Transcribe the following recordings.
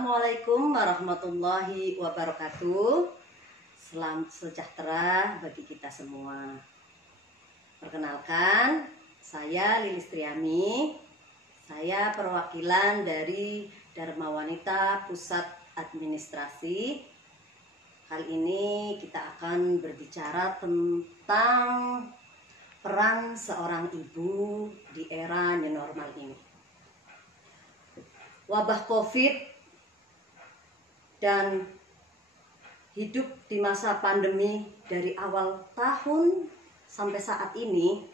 Assalamualaikum warahmatullahi wabarakatuh. Salam sejahtera bagi kita semua. Perkenalkan, saya Lilis Triami. Saya perwakilan dari Dharma Wanita Pusat Administrasi. Kali ini kita akan berbicara tentang peran seorang ibu di era new normal ini. Wabah COVID dan hidup di masa pandemi dari awal tahun sampai saat ini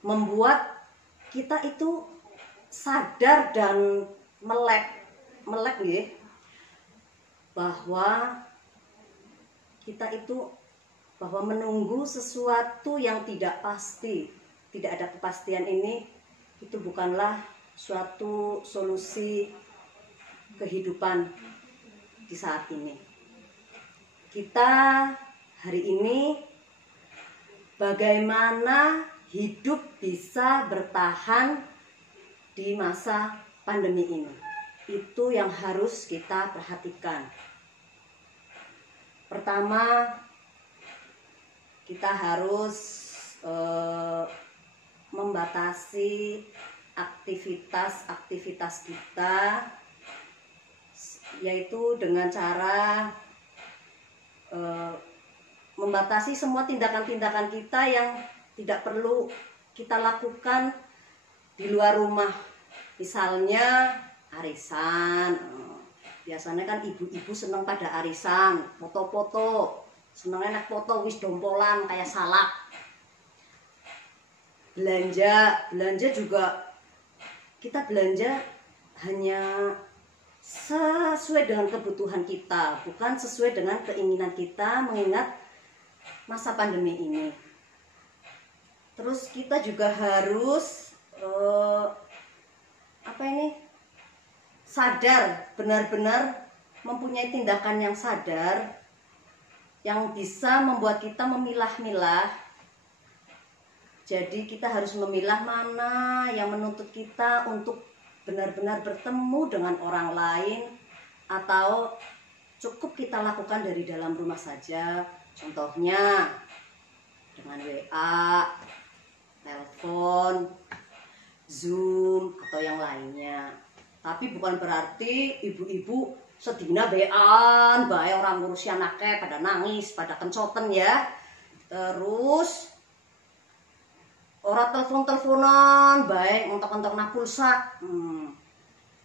membuat kita itu sadar dan melek ya, bahwa kita itu menunggu sesuatu yang tidak pasti, tidak ada kepastian ini, itu bukanlah suatu solusi kehidupan di saat ini. Kita hari ini bagaimana hidup bisa bertahan di masa pandemi ini. Itu yang harus kita perhatikan. Pertama, kita harus membatasi aktivitas kita, yaitu dengan cara membatasi semua tindakan-tindakan kita yang tidak perlu kita lakukan di luar rumah. Misalnya arisan, biasanya kan ibu-ibu seneng pada arisan, foto-foto, seneng enak foto wis dompolan kayak salak. Belanja juga kita belanja hanya sesuai dengan kebutuhan kita, bukan sesuai dengan keinginan kita mengingat masa pandemi ini. Terus kita juga harus sadar, benar-benar mempunyai tindakan yang sadar yang bisa membuat kita memilah-milah. Jadi kita harus memilah mana yang menuntut kita untuk benar-benar bertemu dengan orang lain, atau cukup kita lakukan dari dalam rumah saja. Contohnya dengan WA, telepon, Zoom, atau yang lainnya. Tapi bukan berarti ibu-ibu sedina WA-an, bae orang ngurusi anaknya pada nangis, pada kencoten ya. Terus orang telepon-teleponan, baik untuk pulsa.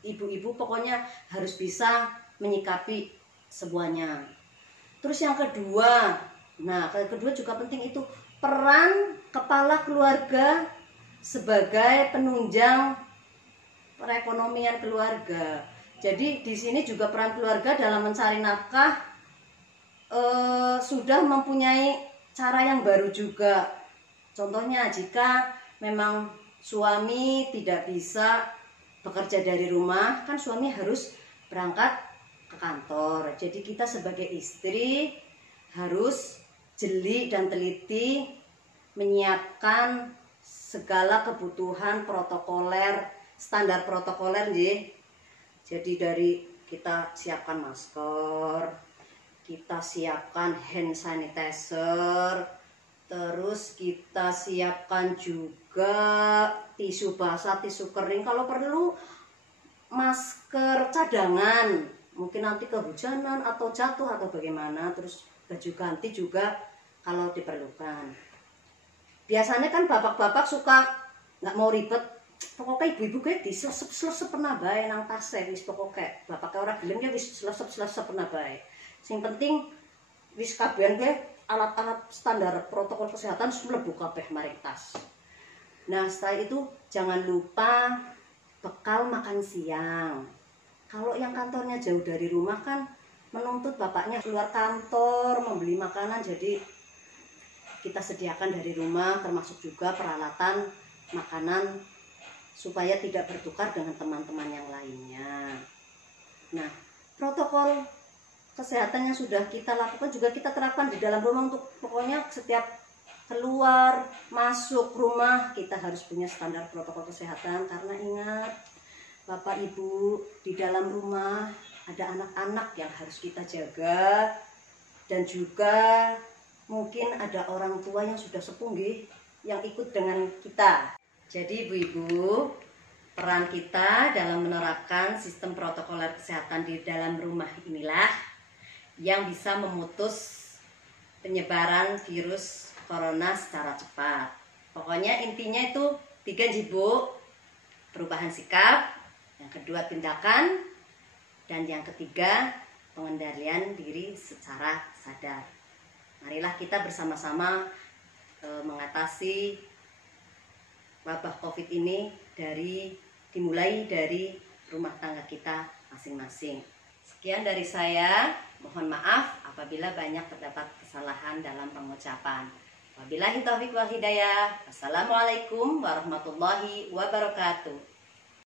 Ibu-ibu pokoknya harus bisa menyikapi semuanya. Terus yang kedua, juga penting, itu peran kepala keluarga sebagai penunjang perekonomian keluarga. Jadi di sini juga peran keluarga dalam mencari nafkah sudah mempunyai cara yang baru juga. Contohnya, jika memang suami tidak bisa bekerja dari rumah, kan suami harus berangkat ke kantor. Jadi kita sebagai istri harus jeli dan teliti menyiapkan segala kebutuhan protokoler, standar protokoler ya. Jadi dari kita siapkan masker, kita siapkan hand sanitizer, terus kita siapkan juga tisu basah, tisu kering, kalau perlu masker cadangan, mungkin nanti kehujanan atau jatuh atau bagaimana. Terus baju ganti juga kalau diperlukan. Biasanya kan bapak-bapak suka nggak mau ribet, pokoknya ibu-ibu kayak diselesep pernah bae nang tasnya, wis pokoknya bapaknya orang gelem ya wis selesep pernah bae. Sing penting wis kabehan kayak alat-alat standar protokol kesehatan sudah mlebu kabeh maring tas. Nah, setelah itu jangan lupa bekal makan siang. Kalau yang kantornya jauh dari rumah kan menuntut bapaknya keluar kantor membeli makanan, jadi kita sediakan dari rumah, termasuk juga peralatan makanan supaya tidak bertukar dengan teman-teman yang lainnya. Nah, protokol kesehatan yang sudah kita lakukan juga kita terapkan di dalam rumah, untuk pokoknya setiap keluar masuk rumah kita harus punya standar protokol kesehatan. Karena ingat Bapak Ibu, di dalam rumah ada anak-anak yang harus kita jaga, dan juga mungkin ada orang tua yang sudah sepuh yang ikut dengan kita. Jadi ibu-ibu, peran kita dalam menerapkan sistem protokoler kesehatan di dalam rumah inilah yang bisa memutus penyebaran virus corona secara cepat. Pokoknya intinya itu 3 Bu. Perubahan sikap, yang kedua tindakan, dan yang ketiga pengendalian diri secara sadar. Marilah kita bersama-sama mengatasi wabah COVID ini dimulai dari rumah tangga kita masing-masing. Sekian dari saya, mohon maaf apabila banyak terdapat kesalahan dalam pengucapan. Wabillahi taufiq wal hidayah. Wassalamualaikum warahmatullahi wabarakatuh.